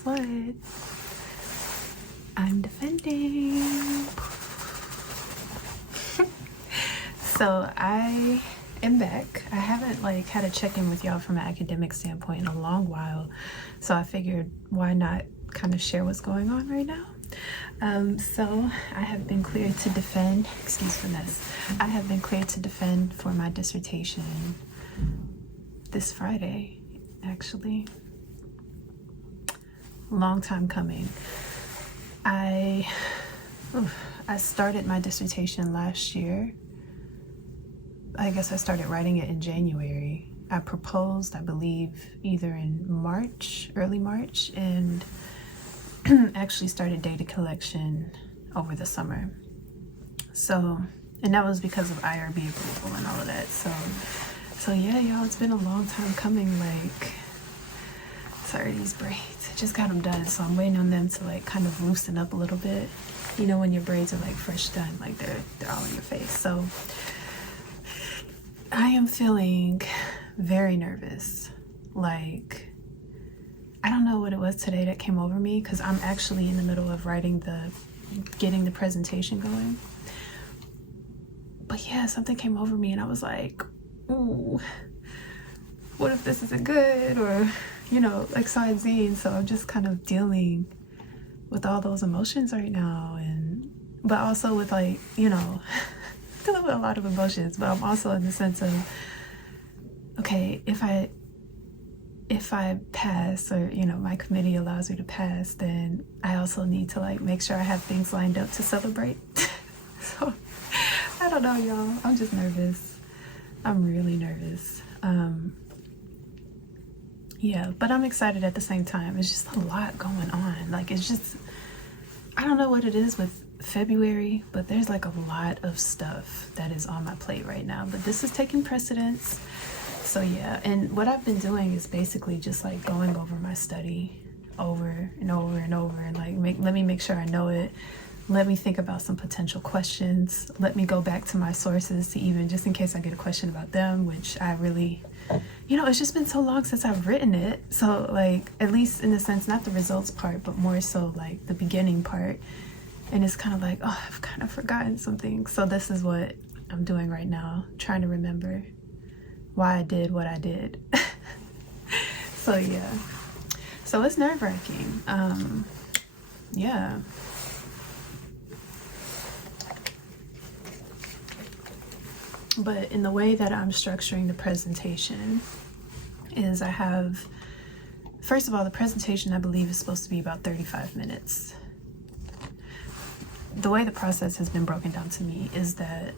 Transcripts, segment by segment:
guess what? I'm defending. So I am back. I haven't like had a check-in with y'all from an academic standpoint in a long while. So I figured why not kind of share what's going on right now. So I have been cleared to defend, excuse for this. I have been cleared to defend for my dissertation this Friday, actually. Long time coming. I started my dissertation last year. I guess I started writing it in January. I proposed, I believe, either in March, early March, and actually started data collection over the summer. So, and that was because of IRB approval and all of that. So yeah, y'all, it's been a long time coming. Like, sorry, these braids, I just got them done, so I'm waiting on them to like kind of loosen up a little bit. You know, when your braids are like fresh done, like they're all in your face. So I am feeling very nervous. Like, I don't know what it was today that came over me, because I'm actually in the middle of getting the presentation going. But yeah, something came over me and I was like, ooh, what if this isn't good? Or, you know, X, Y, and Z. And so I'm just kind of dealing with all those emotions right now. But also with like, you know, dealing with a lot of emotions, but I'm also in the sense of, okay, if I pass, or, you know, my committee allows me to pass, then I also need to like make sure I have things lined up to celebrate. So I don't know, y'all. I'm just nervous. I'm really nervous. Yeah, but I'm excited at the same time. It's just a lot going on. Like, it's just, I don't know what it is with February, but there's like a lot of stuff that is on my plate right now. But this is taking precedence. So yeah, and what I've been doing is basically just like going over my study over and over and over, and like let me make sure I know it. Let me think about some potential questions. Let me go back to my sources to even, just in case I get a question about them, which I really, you know, it's just been so long since I've written it. So like, at least in the sense, not the results part, but more so like the beginning part. And it's kind of like, oh, I've kind of forgotten some things. So this is what I'm doing right now, trying to remember why I did what I did. So yeah, so it's nerve-wracking. Yeah. But in the way that I'm structuring the presentation is first of all, the presentation I believe is supposed to be about 35 minutes. The way the process has been broken down to me is that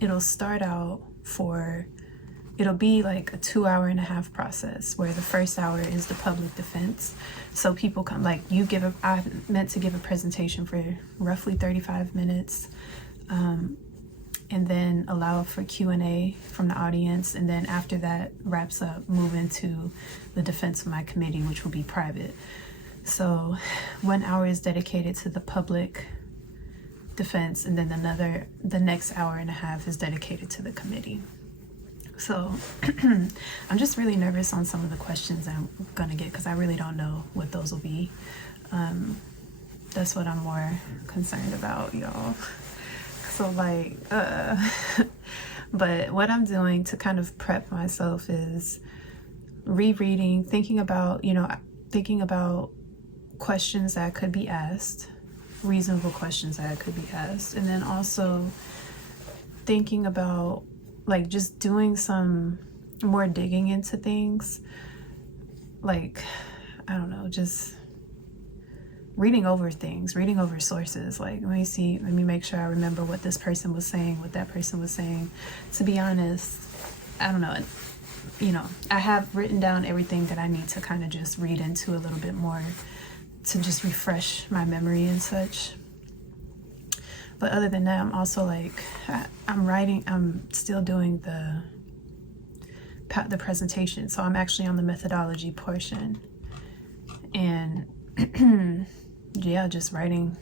it'll start out it'll be like a 2.5-hour process, where the first hour is the public defense. So people come, like I meant to give a presentation for roughly 35 minutes, and then allow for Q&A from the audience. And then after that wraps up, move into the defense of my committee, which will be private. So 1 hour is dedicated to the public defense, and then the next 1.5 hours is dedicated to the committee. So I'm just really nervous on some of the questions I'm gonna get, because I really don't know what those will be. That's what I'm more concerned about, y'all. So like, but what I'm doing to kind of prep myself is rereading, thinking about questions that could be asked, reasonable questions that could be asked, and then also thinking about like just doing some more digging into things, like, I don't know, just reading over sources. Like, let me make sure I remember what this person was saying, what that person was saying. To be honest, I don't know, you know, I have written down everything that I need to kind of just read into a little bit more to just refresh my memory and such. But other than that, I'm also like, I'm still doing the presentation. So I'm actually on the methodology portion. And yeah, just writing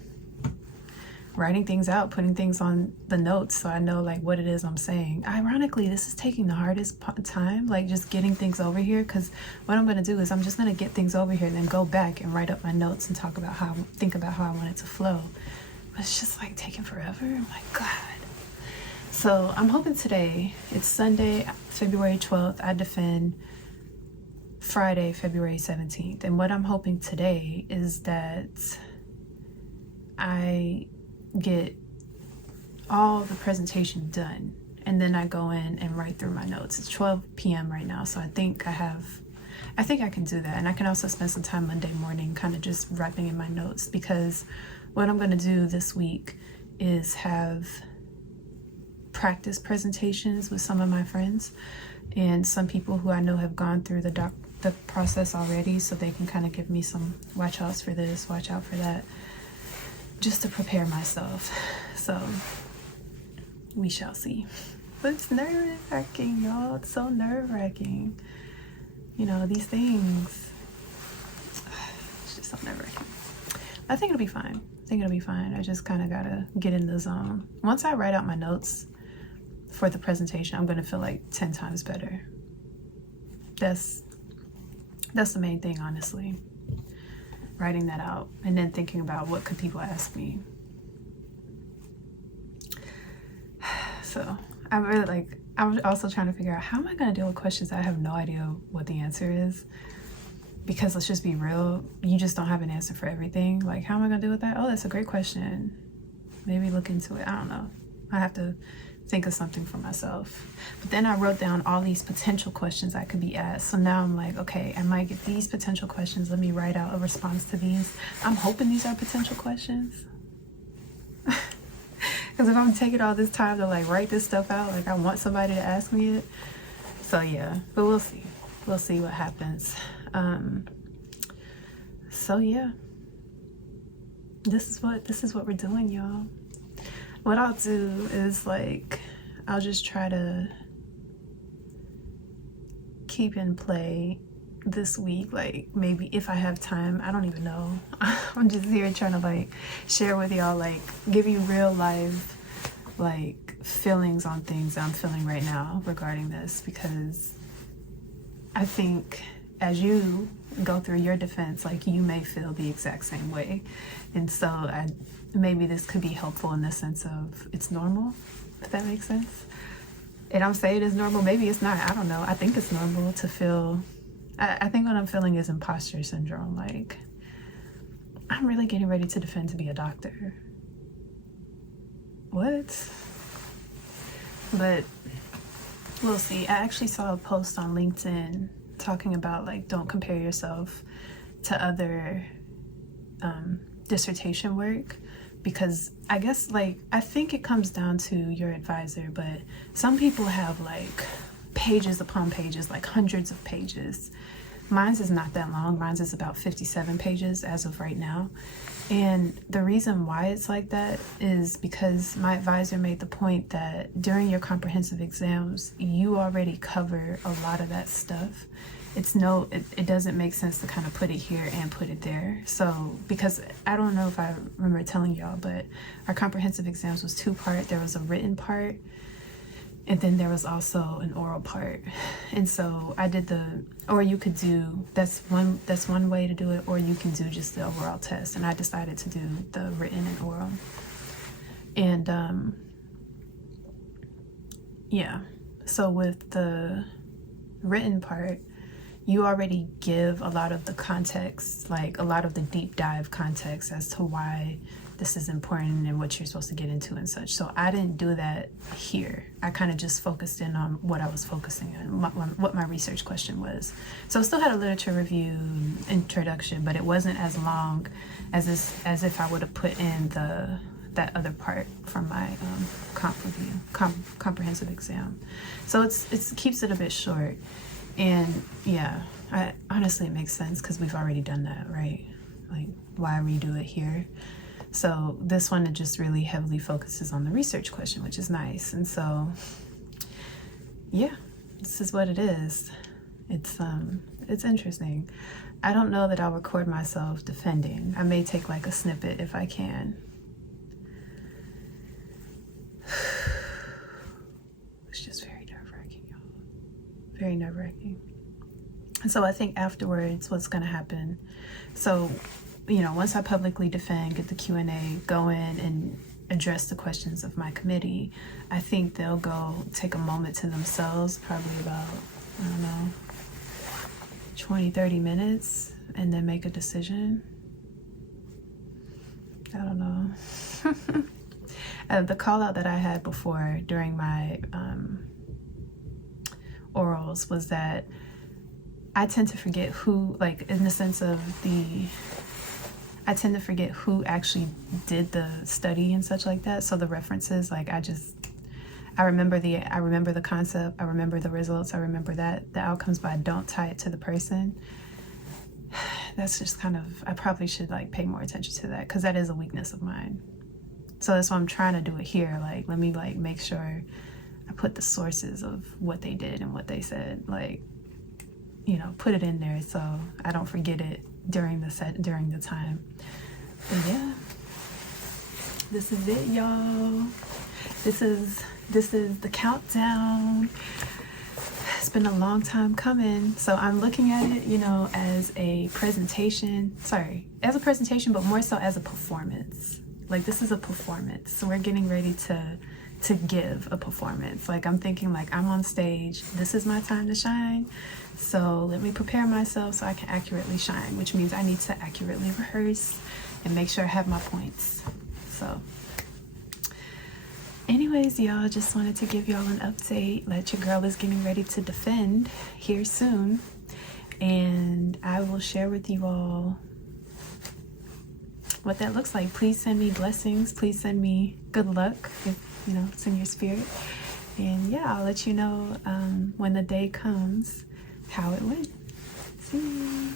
writing things out, putting things on the notes so I know like what it is I'm saying. Ironically, this is taking the hardest time, like just getting things over here, because what I'm going to do is I'm just going to get things over here and then go back and write up my notes and talk about think about how I want it to flow. But it's just like taking forever. Oh my God. So I'm hoping today, it's Sunday, February 12th, I defend Friday, February 17th. And what I'm hoping today is that I get all the presentation done and then I go in and write through my notes. It's 12 p.m. right now, so I think I can do that. And I can also spend some time Monday morning kind of just writing in my notes, because what I'm going to do this week is have practice presentations with some of my friends and some people who I know have gone through the process already, so they can kind of give me some watch outs for this, watch out for that, just to prepare myself. So we shall see. But it's nerve-wracking, y'all. It's so nerve-wracking. You know, these things. It's just so nerve-wracking. I think it'll be fine. I just kind of gotta get in the zone. Once I write out my notes for the presentation, I'm gonna feel like 10 times better. That's the main thing, honestly. Writing that out and then thinking about what could people ask me. So I was also trying to figure out, how am I going to deal with questions I have no idea what the answer is? Because let's just be real, you just don't have an answer for everything. Like, how am I going to deal with that? Oh, that's a great question. Maybe look into it. I don't know. I have to think of something for myself. But then I wrote down all these potential questions I could be asked. So now I'm like, okay, I might get these potential questions. Let me write out a response to these. I'm hoping these are potential questions. Because if I'm taking all this time to like write this stuff out, like I want somebody to ask me it. So yeah, but we'll see. We'll see what happens. So yeah, this is what we're doing, y'all. What I'll do is like, I'll just try to keep in play this week, like maybe if I have time. I don't even know. I'm just here trying to like share with y'all, like give you real life like feelings on things that I'm feeling right now regarding this, because I think as you go through your defense, like you may feel the exact same way. And so maybe this could be helpful in the sense of it's normal, if that makes sense. And I'm saying it's normal, maybe it's not, I don't know. I think it's normal to feel, I think what I'm feeling is imposter syndrome. Like, I'm really getting ready to defend to be a doctor. What? But we'll see. I actually saw a post on LinkedIn talking about like, don't compare yourself to other dissertation work, because I guess like, I think it comes down to your advisor, but some people have like pages upon pages, like hundreds of pages. Mine's is not that long. Mine's is about 57 pages as of right now. And the reason why it's like that is because my advisor made the point that during your comprehensive exams, you already cover a lot of that stuff. It doesn't make sense to kind of put it here and put it there. So, because I don't know if I remember telling y'all, but our comprehensive exams was 2-part. There was a written part, and then there was also an oral part. And so I did or you could do, that's one way to do it, or you can do just the overall test. And I decided to do the written and oral. And yeah, so with the written part, you already give a lot of the context, like a lot of the deep dive context as to why this is important and what you're supposed to get into and such. So I didn't do that here. I kind of just focused in on what I was focusing on, what my research question was. So I still had a literature review introduction, but it wasn't as long as if I would have put in that other part from my comprehensive exam. So it keeps it a bit short. And yeah, honestly, it makes sense because we've already done that, right? Like, why redo it here? So this one, it just really heavily focuses on the research question, which is nice. And so, yeah, this is what it is. It's interesting. I don't know that I'll record myself defending. I may take like a snippet if I can. just very nerve-wracking, y'all. Very nerve-wracking. And so I think afterwards, what's going to happen, so, you know, once I publicly defend, get the Q&A, go in and address the questions of my committee, I think they'll go take a moment to themselves, probably about, I don't know, 20-30 minutes, and then make a decision. I don't know. The call out that I had before during my orals was that I tend to forget who, like, in the sense of I tend to forget who actually did the study and such like that. So the references, like, I remember the concept, I remember the results, I remember the outcomes, but I don't tie it to the person. That's just kind of, I probably should like pay more attention to that, because that is a weakness of mine. So that's why I'm trying to do it here. Like, let me like make sure I put the sources of what they did and what they said, like, you know, put it in there so I don't forget it during the time. But yeah, this is it, y'all. This is the countdown. It's been a long time coming. So I'm looking at it, you know, as a presentation, but more so as a performance. Like, this is a performance. So we're getting ready to give a performance. Like, I'm thinking like I'm on stage, this is my time to shine. So let me prepare myself so I can accurately shine, which means I need to accurately rehearse and make sure I have my points. So anyways, y'all, just wanted to give y'all an update. Let your girl is getting ready to defend here soon. And I will share with you all what that looks like. Please send me blessings. Please send me good luck if, you know, it's in your spirit. And yeah, I'll let you know when the day comes how it went. See you.